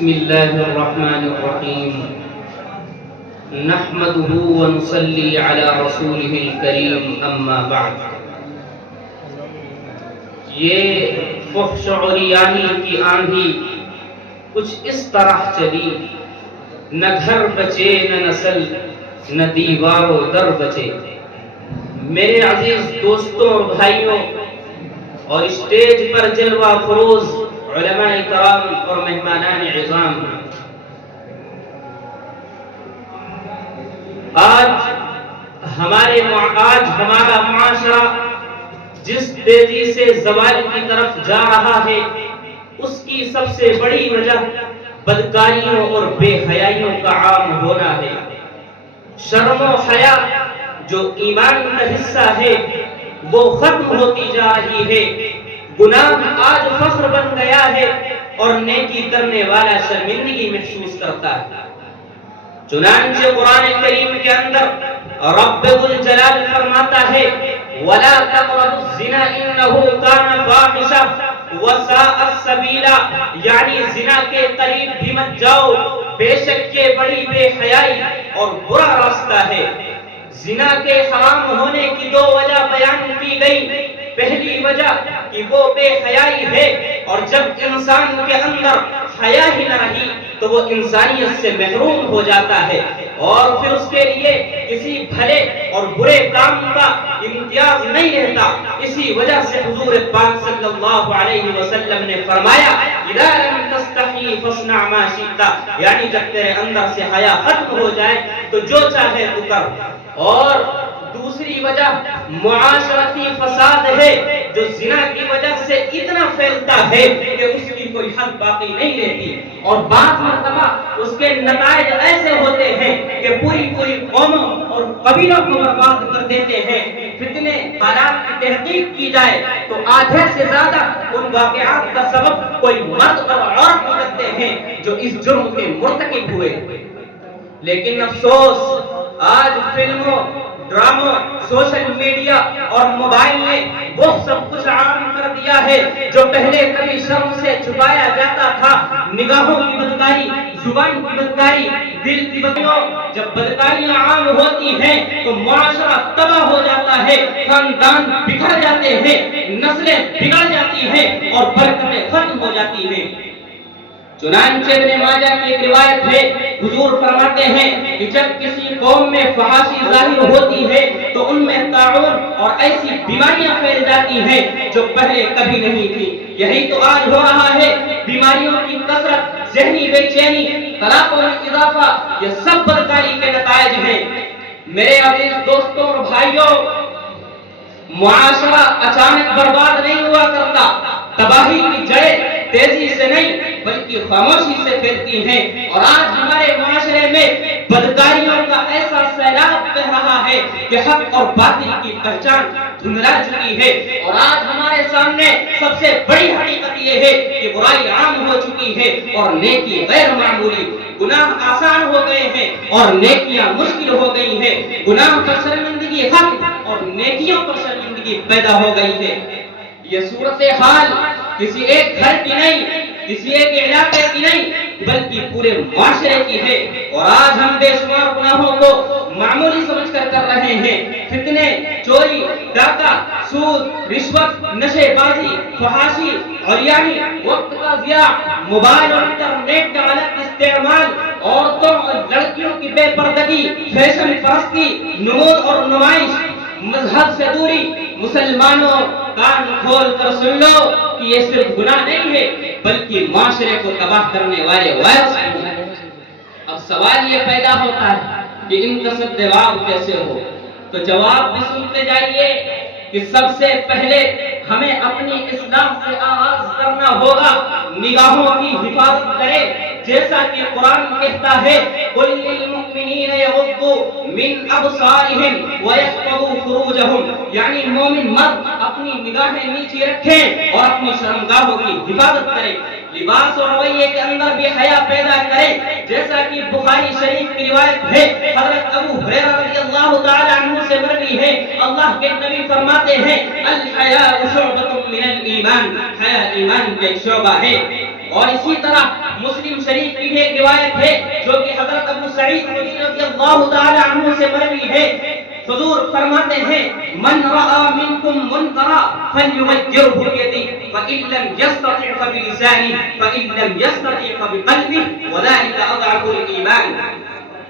بسم الله الرحمن الرحيم نحمده ونصلي على رسوله الكريم اما بعد. یہ فحش و عریانی کی آندھی کچھ اس طرح چلی، نہ گھر بچے نہ نسل نہ دیوار و در بچے. میرے عزیز دوستوں اور بھائیوں اور اسٹیج پر جلوہ فروز علماء کرام اور مہمانان عظام، آج ہمارا معاشرہ جس تیزی سے زوال کی طرف جا رہا ہے، اس کی سب سے بڑی وجہ بدکاریوں اور بے حیائیوں کا عام ہونا ہے. شرم و حیا جو ایمان کا حصہ ہے وہ ختم ہوتی جا رہی ہے. گناہ آج فخر بن گیا ہے اور نیکی کرنے والا شرمندگی محسوس کرتا ہے. چنانچہ قرآن کریم کے اندر رب الجلال فرماتا ہے وَلَا تَقْرَبُوا الزِّنَا إِنَّهُ كَانَ فَاحِشَةً وَسَاءَ سَبِيلًا، یعنی زنا کے قریب بھی مت جاؤ، بے شک یہ بڑی بے حیائی اور برا راستہ ہے. زنا کے حرام ہونے کی دو وجہ بیان کی گئی. پہلی وجہ کہ وہ بے حیائی ہے، اور جب انسان کے اندر حیا ہی نہ رہی تو وہ انسانیت سے محروم ہو جاتا ہے، اور پھر اس کے لیے کسی بھلے اور برے کام کا امتیاز نہیں رہتا. اسی وجہ سے حضور پاک صلی اللہ علیہ وسلم نے فرمایا اذا لم تستحی فاصنع ما شئت، یعنی جب تیرے اندر سے حیا ختم ہو جائے تو جو چاہے تو کر. اور دوسری وجہ معاشرتی فساد ہے جو زنا کی وجہ سے اتنا پھیلتا ہے کہ اس کی کوئی حد باقی نہیں رہتی، اور بعض مرتبہ اس کے نتائج ایسے ہوتے ہیں کہ پوری قوموں اور قبیلوں کو برباد کر دیتے ہیں. فتنے حالات کی تحقیق کی جائے تو آدھے سے زیادہ ان واقعات کا سبب کوئی مرد اور عورت کرتے ہیں جو اس جرم کے مرتکب ہوئے. لیکن افسوس آج فلموں، ڈراموں، سوشل میڈیا اور موبائل نے وہ سب کچھ عام کر دیا ہے جو پہلے کبھی شرم سے چھپایا جاتا تھا. نگاہوں کی بدکاری، زبان کی بدکاری، دل کی بدکاری. جب بدکاریاں عام ہوتی ہیں تو معاشرہ تباہ ہو جاتا ہے، خاندان بگڑ جاتے ہیں، نسلیں بگڑ جاتی ہیں اور برکتیں ختم ہو جاتی ہیں. چنانچہ ابن ماجہ کی ایک روایت ہے، حضور فرماتے ہیں کہ جب کسی قوم میں فحاشی ظاہر ہوتی ہے تو ان میں طاعون اور ایسی بیماریاں پھیل جاتی ہیں جو پہلے کبھی نہیں تھی. یہی تو آج ہو رہا ہے. بیماریوں کی کثرت، ذہنی بے چینی، طلاقوں میں اضافہ، یہ سب بدکاری کے نتائج ہیں. میرے عزیز دوستوں اور بھائیوں، معاشرہ اچانک برباد نہیں ہوا کرتا. تباہی کی جڑیں تیزی سے نہیں بلکہ خاموشی سے پھیلتی ہیں، اور آج ہمارے معاشرے میں بدکاریوں کا ایسا سیلاب بہ رہا ہے کہ حق اور باطل کی پہچان دھندلا چکی ہے. اور آج ہمارے سامنے سب سے بڑی حقیقت یہ ہے کہ برائی عام ہو چکی ہے اور نیکی غیر معمولی. گناہ آسان ہو گئے ہیں اور نیکیاں مشکل ہو گئی ہیں. گناہ پر شرمندگی حق اور نیکیوں پر شرمندگی پیدا ہو گئی ہے. یہ صورتحال کسی ایک گھر کی نہیں، کسی ایک علاقے کی نہیں بلکہ پورے معاشرے کی ہے. اور آج ہم بے شمار گناہوں کو معمولی سمجھ کر رہے ہیں. فتنے، چوری، ڈاکہ، سود، رشوت، نشے بازی، فحاشی، عریانی، وقت کا ضیاع، موبائل اور انٹرنیٹ کا غلط استعمال، عورتوں اور لڑکیوں کی بے پردگی، فیشن پرستی، نمود اور نمائش، مذہب سے دوری. مسلمانوں کان کھول کر سن لو کہ یہ صرف گناہ نہیں ہے بلکہ معاشرے کو تباہ کرنے والے وائرس ہیں. اب سوال یہ پیدا ہوتا ہے کہ ان کا جواب کیسے ہو؟ تو جواب بھی سنتے جائیے کہ سب سے پہلے ہمیں اپنی اصلاح سے آغاز کرنا ہوگا. نگاہوں کی حفاظت کریں، جیسا کہ قرآن کہتا ہے قُلْ لِلْمُؤْمِنِينَ يَغُضُّوا مِنْ أَبْصَارِهِمْ وَيَحْفَظُوا فُرُوجَهُمْ، یعنی مومن مرد اپنی نگاہیں نیچے رکھیں اور اپنی شرمگاہوں کی حفاظت کریں. لباس اور رویے کے اندر بھی حیا پیدا کریں، جیسا کہ بخاری شریف کی روایت ہے، حضرت ابو ہریرہ رضی اللہ تعالی عنہ سے مروی ہے، اللہ کے نبی فرماتے ہیں الحیاء شعبۃ من الایمان، حیا ایمان کا ایک شعبہ ہے. اور اسی طرح مسلم شریف کی ایک روایت ہے جو کہ حضرت ابو سعید خدری رضی اللہ تعالی عنہ سے مروی ہے. حضور فرماتے ہیں من رأى منكم منکرا فلیغیرہ بیدہ فإن لم یستطع فبلسانہ فإن لم یستطع فبقلبہ وذلک اضعف الایمان.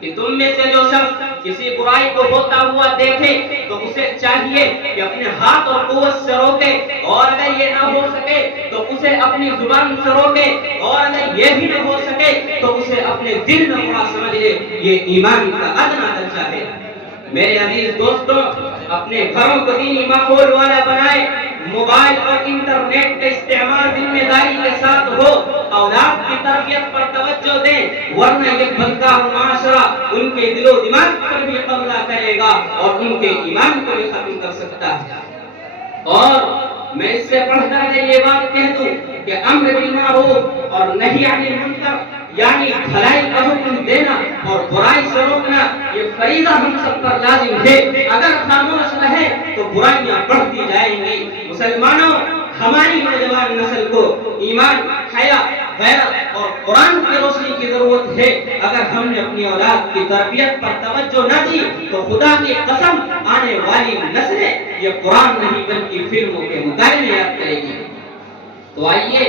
کہ تم میں سے جو شخص کسی برائی کو ہوتا ہوا دیکھے تو اسے چاہیے کہ اپنے ہاتھ اور قوت سے روکے، اور اگر یہ نہ ہو سکے تو اسے اپنی زبان سے روکے، اور اگر یہ بھی نہ ہو سکے تو اسے اپنے دل میں برا سمجھ لے. یہ ایمان کا ادنا درجہ ہے. میرے عزیز دوستوں، اپنے گھروں کو دینی ماحول والا بنائے. موبائل اور انٹرنیٹ کا استعمال ذمہ داری کے ساتھ ہو. اولاد کی تربیت پر توجہ دیں، ورنہ یہ بدکار معاشرہ ان کے دل و دماغ پر بھی قبضہ کرے گا اور ان کے ایمان کو بھی ختم کر سکتا ہے. اور میں اس سے پڑھ کر یہ بات کہہ دوں کہ امر بالمعروف اور نہی عن المنکر یعنی بھلائی کا حکم دینا اور برائی سے روکنا یہ فریضہ ہم سب پر لازم ہے. اگر خاموش رہے تو برائیاں بڑھتی جائیں گی. مسلمانوں، ہماری نوجوان نسل کو ایمان، حیا، غیرت اور قرآن کی روشنی کی ضرورت ہے. اگر ہم نے اپنی اولاد کی تربیت پر توجہ نہ دی تو خدا کی قسم آنے والی نسلیں یہ قرآن نہیں بلکہ فلموں کے مطالعے یاد کرے گی. تو آئیے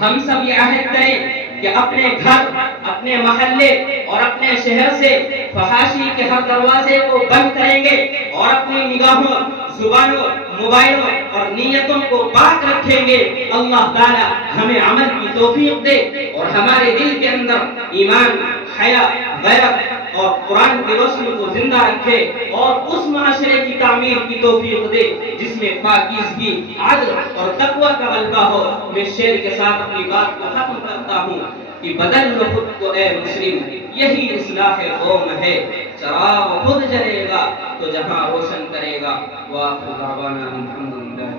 ہم سب یہ عہد کریں کہ اپنے گھر، اپنے محلے اور اپنے شہر سے فحاشی کے ہر دروازے کو بند کریں گے اور اپنی نگاہوں، زبانوں، موبائلوں اور نیتوں کو پاک رکھیں گے. اللہ تعالی ہمیں عمل کی توفیق دے اور ہمارے دل کے اندر ایمان، حیا، غیرت اور قرآن کی روشنی کو زندہ رکھے اور اس معاشرے کی تعمیر کی توفیق دے جس میں پاکیزگی، عدل اور تقوی کا غلبہ ہو. میں شعر کے ساتھ اپنی بات کو ختم کرتا ہوں کہ بدل لو خود کو اے مسلم، یہی اصلاح قوم ہے. چراغ خود جلے گا تو جہاں روشن کرے گا. وآخر دعوانا الحمدللہ.